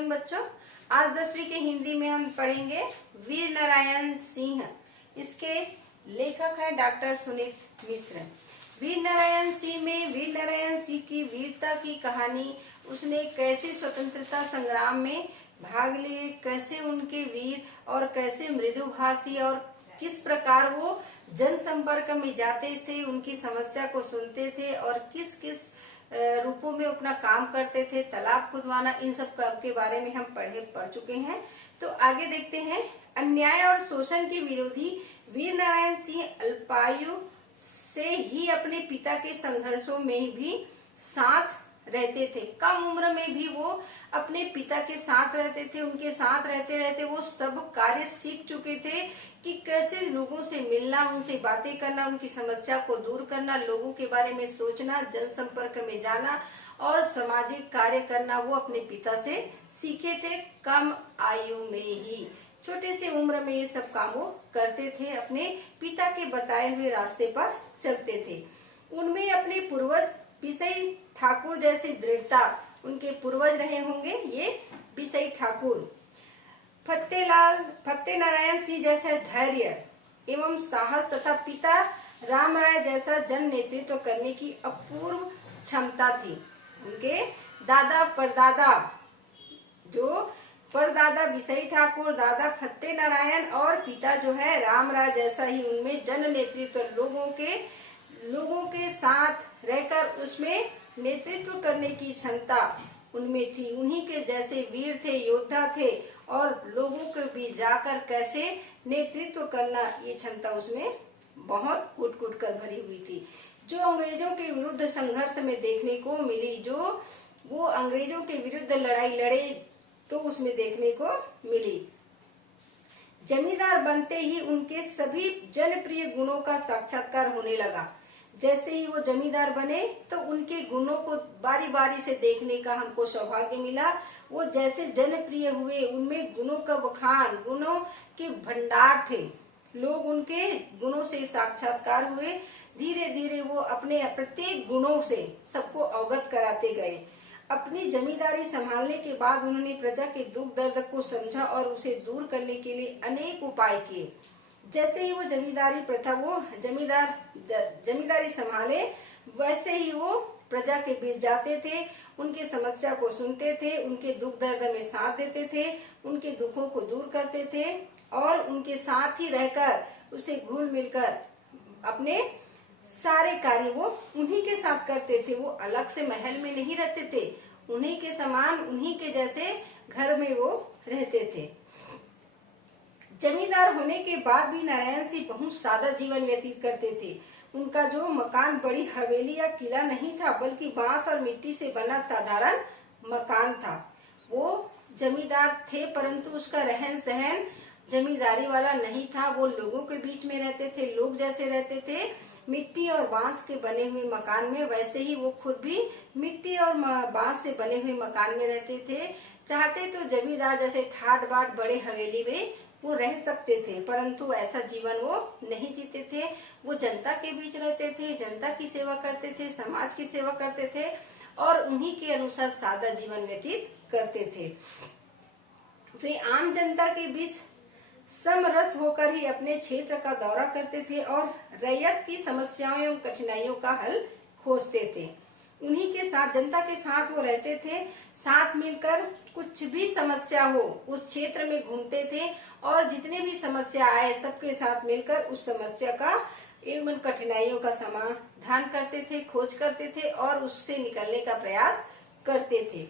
Morning बच्चों। आज 10वीं के हिंदी में हम पढ़ेंगे वीर नारायण सिंह। इसके लेखक है डॉक्टर सुनीत मिश्र। वीर नारायण सिंह में वीर नारायण सिंह की वीरता की कहानी, उसने कैसे स्वतंत्रता संग्राम में भाग लिए, कैसे उनके वीर और कैसे मृदुभाषी और किस प्रकार वो जनसंपर्क में जाते थे, उनकी समस्या को सुनते थे और किस किस रूपों में अपना काम करते थे, तालाब खुदवाना, इन सब के बारे में हम पढ़ चुके हैं। तो आगे देखते हैं। अन्याय और शोषण के विरोधी वीर नारायण सिंह अल्पायु से ही अपने पिता के संघर्षों में भी साथ रहते थे। कम उम्र में भी वो अपने पिता के साथ रहते थे। उनके साथ रहते रहते वो सब कार्य सीख चुके थे कि कैसे लोगों से मिलना, उनसे बातें करना, उनकी समस्या को दूर करना, लोगों के बारे में सोचना, जनसंपर्क में जाना और सामाजिक कार्य करना वो अपने पिता से सीखे थे। कम आयु में ही, छोटे से उम्र में ये सब काम वो करते थे, अपने पिता के बताए हुए रास्ते पर चलते थे। उनमें अपने पूर्वज बिसई ठाकुर जैसी दृढ़ता, उनके पूर्वज रहे होंगे ये बिसई ठाकुर, फत्ते नारायण सिंह जैसा धैर्य एवं साहस तथा पिता राम राय जैसा जन नेतृत्व करने की अपूर्व क्षमता थी। उनके दादा परदादा, जो परदादा बिसई ठाकुर, दादा फत्ते नारायण और पिता जो है राम राय जैसा ही उनमें जन नेतृत्व, लोगों के साथ रहकर उसमें नेतृत्व करने की क्षमता उनमें थी। उन्हीं के जैसे वीर थे, योद्धा थे और लोगों के बीच जाकर कैसे नेतृत्व करना, ये क्षमता उसमें बहुत कूट कर भरी हुई थी। जो अंग्रेजों के विरुद्ध संघर्ष में देखने को मिली, जो वो अंग्रेजों के विरुद्ध लड़ाई लड़े तो उसमें देखने को मिली। जमींदार बनते ही उनके सभी जनप्रिय गुणों का साक्षात्कार होने लगा। जैसे ही वो जमींदार बने तो उनके गुणों को बारी बारी से देखने का हमको सौभाग्य मिला। वो जैसे जनप्रिय हुए, उनमें गुणों का बखान, गुणों के भंडार थे, लोग उनके गुणों से साक्षात्कार हुए। धीरे धीरे वो अपने प्रत्येक गुणों से सबको अवगत कराते गए। अपनी जमींदारी संभालने के बाद उन्होंने प्रजा के दुख दर्द को समझा और उसे दूर करने के लिए अनेक उपाय किए। जैसे ही वो जमींदारी प्रथा, वो जमींदारी संभाले, वैसे ही वो प्रजा के बीच जाते थे, उनकी समस्या को सुनते थे, उनके दुख दर्द में साथ देते थे, उनके दुखों को दूर करते थे और उनके साथ ही रहकर उसे घुल मिलकर अपने सारे कार्य वो उन्हीं के साथ करते थे। वो अलग से महल में नहीं रहते थे, उन्हीं के समान, उन्हीं के जैसे घर में वो रहते थे। जमींदार होने के बाद भी नारायण सिंह बहुत सादा जीवन व्यतीत करते थे। उनका जो मकान बड़ी हवेली या किला नहीं था, बल्कि बांस और मिट्टी से बना साधारण मकान था। वो जमींदार थे परंतु उसका रहन सहन जमींदारी वाला नहीं था। वो लोगों के बीच में रहते थे, लोग जैसे रहते थे मिट्टी और बांस के बने हुए मकान में, वैसे ही वो खुद भी मिट्टी और बांस से बने हुए मकान में रहते थे। चाहते तो जमींदार जैसे ठाट बाट बड़े हवेली में वो रह सकते थे, परंतु ऐसा जीवन वो नहीं जीते थे। वो जनता के बीच रहते थे, जनता की सेवा करते थे, समाज की सेवा करते थे और उन्हीं के अनुसार सादा जीवन व्यतीत करते थे। वे आम जनता के बीच समरस होकर ही अपने क्षेत्र का दौरा करते थे और रैयत की समस्याओं एवं कठिनाइयों का हल खोजते थे। उन्हीं के साथ, जनता के साथ वो रहते थे, साथ मिलकर कुछ भी समस्या हो उस क्षेत्र में घूमते थे और जितने भी समस्या आए सबके साथ मिलकर उस समस्या का एवं कठिनाइयों का समाधान करते थे, खोज करते थे और उससे निकलने का प्रयास करते थे।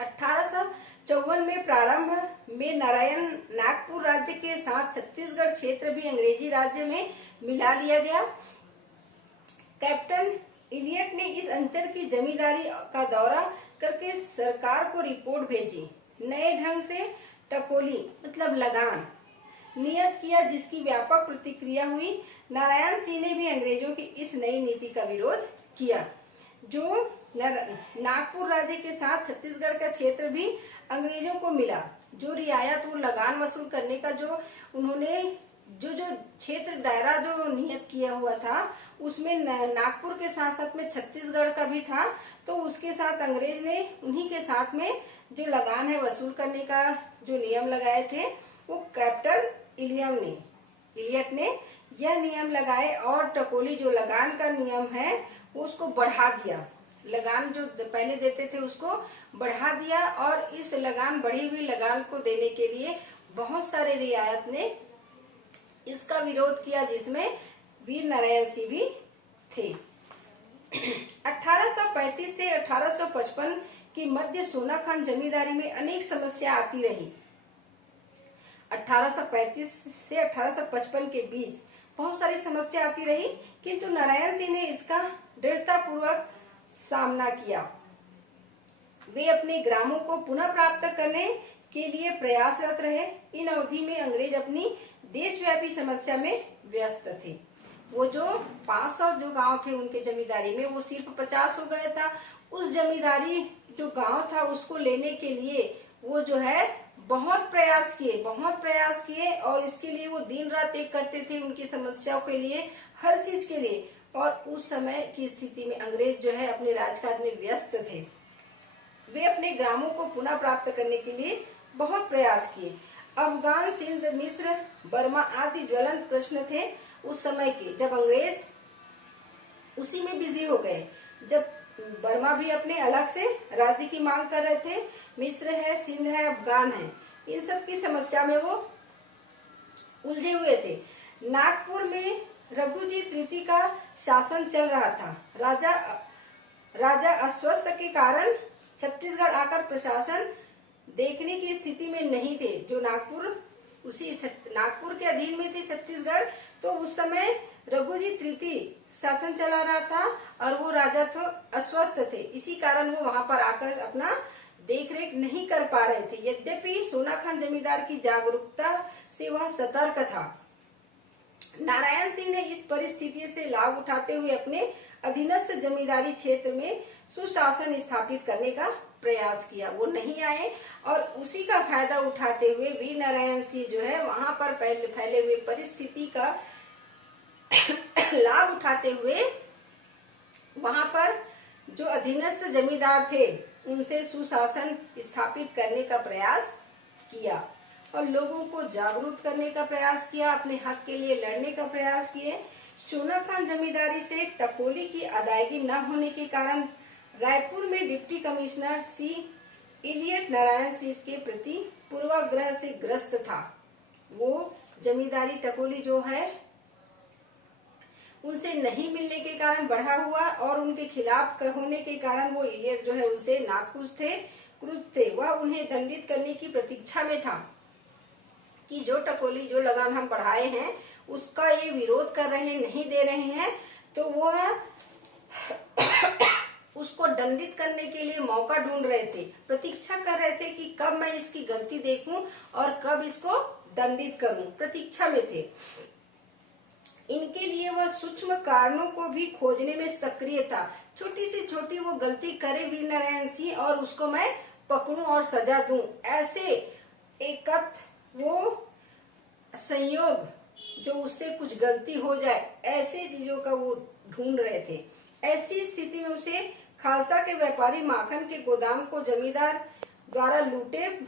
1854 में प्रारंभ में नारायण नागपुर राज्य के साथ छत्तीसगढ़ क्षेत्र भी अंग्रेजी राज्य में मिला लिया गया। कैप्टन इलियट ने इस अंचल की जमींदारी का दौरा करके सरकार को रिपोर्ट भेजी। नए ढंग से टकोली मतलब लगान नियत किया, जिसकी व्यापक प्रतिक्रिया हुई। नारायण सिंह ने भी अंग्रेजों की इस नई नीति का विरोध किया। जो नागपुर राज्य के साथ छत्तीसगढ़ का क्षेत्र भी अंग्रेजों को मिला। जो रियायत और लगान वसूल करने का जो उन्होंने जो जो क्षेत्र दायरा जो नियत किया हुआ था उसमें नागपुर के साथ साथ में छत्तीसगढ़ का भी था। तो उसके साथ अंग्रेज ने उन्हीं के साथ में जो लगान है वसूल करने का जो नियम लगाए थे वो कैप्टन इलियट ने यह नियम लगाए और टकोली जो लगान का नियम है वो उसको बढ़ा दिया। लगान जो पहले देते थे उसको बढ़ा दिया और इस लगान बढ़ी हुई लगान को देने के लिए बहुत सारे रियायत ने इसका विरोध किया, जिसमें वीर नारायण सिंह भी थे। 1835 से 1855 की मध्य सोना खान जमींदारी में अनेक समस्या आती रही। 1835 से 1855 के बीच बहुत सारी समस्या आती रही, किंतु नारायण सिंह ने इसका दृढ़ता पूर्वक सामना किया। वे अपने ग्रामों को पुनः प्राप्त करने के लिए प्रयासरत रहे। इन अवधि में अंग्रेज अपनी देशव्यापी समस्या में व्यस्त थे। वो जो 500 जो गांव थे उनके जमींदारी में वो सिर्फ 50 हो गया था। उस जमींदारी जो गांव था उसको लेने के लिए वो जो है बहुत प्रयास किए और इसके लिए वो दिन रात एक करते थे उनकी समस्याओं के लिए, हर चीज के लिए। और उस समय की स्थिति में अंग्रेज जो है अपने राजकाज में व्यस्त थे। वे अपने ग्रामों को पुनः प्राप्त करने के लिए बहुत प्रयास किए। अफगान, सिंध, मिस्र, बर्मा आदि ज्वलंत प्रश्न थे उस समय के, जब अंग्रेज उसी में बिजी हो गए। जब बर्मा भी अपने अलग से राज्य की मांग कर रहे थे, मिस्र है, सिंध है, अफगान है, इन सब की समस्या में वो उलझे हुए थे। नागपुर में रघुजी तृतीय का शासन चल रहा था। राजा अस्वस्थ के कारण छत्तीसगढ़ आकर प्रशासन देखने की स्थिति में नहीं थे। जो नागपुर के अधीन में थे छत्तीसगढ़, तो उस समय रघुजी तृतीय शासन चला रहा था और वो राजा तो अस्वस्थ थे, इसी कारण वो वहां पर आकर अपना देखरेख नहीं कर पा रहे थे। यद्यपि सोना खान जमींदार की जागरूकता से वह सतर्क था। नारायण सिंह ने इस परिस्थिति से लाभ उठाते हुए अपने अधीनस्थ जमींदारी क्षेत्र में सुशासन स्थापित करने का प्रयास किया। वो नहीं आए और उसी का फायदा उठाते हुए वीर नारायण सिंह जो है वहां पर फैले हुए परिस्थिति का लाभ उठाते हुए वहां पर जो अधीनस्थ जमींदार थे उनसे सुशासन स्थापित करने का प्रयास किया और लोगों को जागरूक करने का प्रयास किया, अपने हक के लिए लड़ने का प्रयास किए। सोना खान जमींदारी से टकोली की अदायगी न होने के कारण रायपुर में deputy commissioner C Elliot Narayan Singh के प्रति पूर्वाग्रह से ग्रस्त था। वो जमींदारी टकोली जो है उनसे नहीं मिलने के कारण बढ़ा हुआ और उनके खिलाफ होने के कारण वो इलियट जो है उनसे नाखुश थे, क्रुद्ध थे। वह उन्हें दंडित करने की प्रतीक्षा में था कि जो टकोली जो लगान हम बढ़ाए हैं उसका ये विरोध कर रहे हैं, नहीं दे रहे हैं, तो वो उसको दंडित करने के लिए मौका ढूंढ रहे थे, प्रतीक्षा कर रहे थे कि कब मैं इसकी गलती देखूं और कब इसको दंडित करूं, प्रतीक्षा में थे। इनके लिए वह सूक्ष्म कारणों को भी खोजने में सक्रिय था। छोटी से छोटी वो गलती करे वीर नारायण सिंह और उसको मैं पकड़ूं और सजा दूं, ऐसे एकत्र वो संयोग जो उससे कुछ गलती हो जाए, ऐसे चीजों का वो ढूंढ रहे थे। ऐसी स्थिति में उसे खालसा के व्यापारी माखन के गोदाम को जमींदार द्वारा लूटे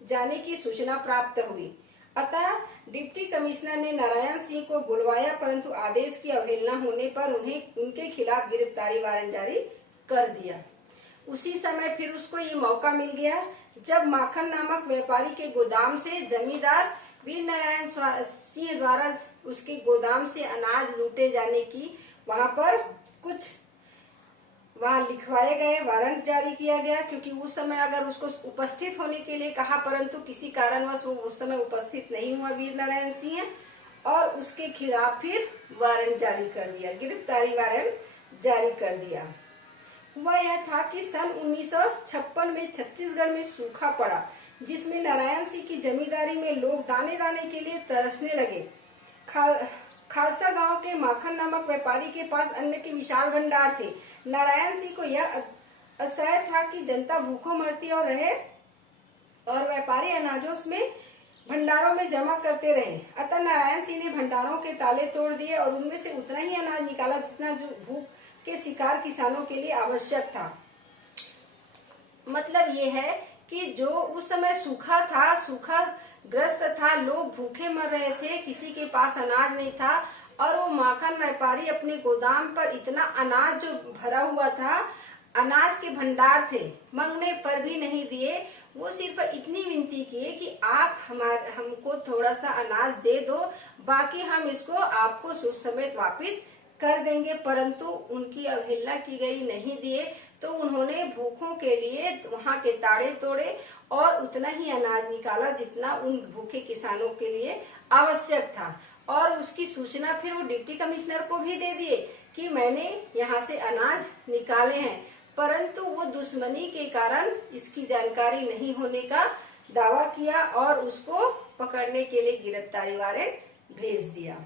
जाने की सूचना प्राप्त हुई। अतः डिप्टी कमिश्नर ने नारायण सिंह को बुलवाया, परंतु आदेश की अवहेलना होने पर उन्हें उनके खिलाफ गिरफ्तारी वारंट जारी कर दिया। उसी समय फिर उसको ये मौका मिल गया जब माखन नामक व्यापारी के गोदाम से जमींदार वीर नारायण सिंह द्वारा उसके गोदाम से अनाज लूटे जाने की वहाँ लिखवाए गए, वारंट जारी किया गया। क्योंकि उस समय अगर उसको उपस्थित होने के लिए कहा, परंतु किसी कारणवश वो उस समय उपस्थित नहीं हुआ वीर नारायण सिंह, और उसके खिलाफ फिर वारंट जारी कर दिया, गिरफ्तारी वारंट जारी कर दिया। हुआ यह था कि सन 1956 में छत्तीसगढ़ में सूखा पड़ा, जिसमें नारायण सिंह की जमींदारी में लोग दाने दाने के लिए तरसने लगे। खालसा गांव के माखन नामक व्यापारी के पास अन्न के विशाल भंडार थे। नारायण सिंह को यह असह्य था कि जनता भूखों मरती और रहे और व्यापारी अनाजों में भंडारों में जमा करते रहे। अतः नारायण सिंह ने भंडारों के ताले तोड़ दिए और उनमें से उतना ही अनाज निकाला जितना जो भूख के शिकार किसानों के लिए आवश्यक था। मतलब ये है कि जो उस समय सूखा था, सूखा ग्रस्त था, लोग भूखे मर रहे थे, किसी के पास अनाज नहीं था और वो माखन व्यापारी अपने गोदाम पर इतना अनाज जो भरा हुआ था, अनाज के भंडार थे, मांगने पर भी नहीं दिए। वो सिर्फ इतनी विनती किए कि आप हमको थोड़ा सा अनाज दे दो, बाकी हम इसको आपको शुभ समय वापिस कर देंगे। परंतु उनकी अवहेलना की गई, नहीं दिए। तो उन्होंने भूखों के लिए वहां के ताड़े तोड़े और उतना ही अनाज निकाला जितना उन भूखे किसानों के लिए आवश्यक था। और उसकी सूचना फिर वो डिप्टी कमिश्नर को भी दे दिए कि मैंने यहाँ से अनाज निकाले हैं। परंतु वो दुश्मनी के कारण इसकी जानकारी नहीं होने का दावा किया और उसको पकड़ने के लिए गिरफ्तारी वारंट भेज दिया।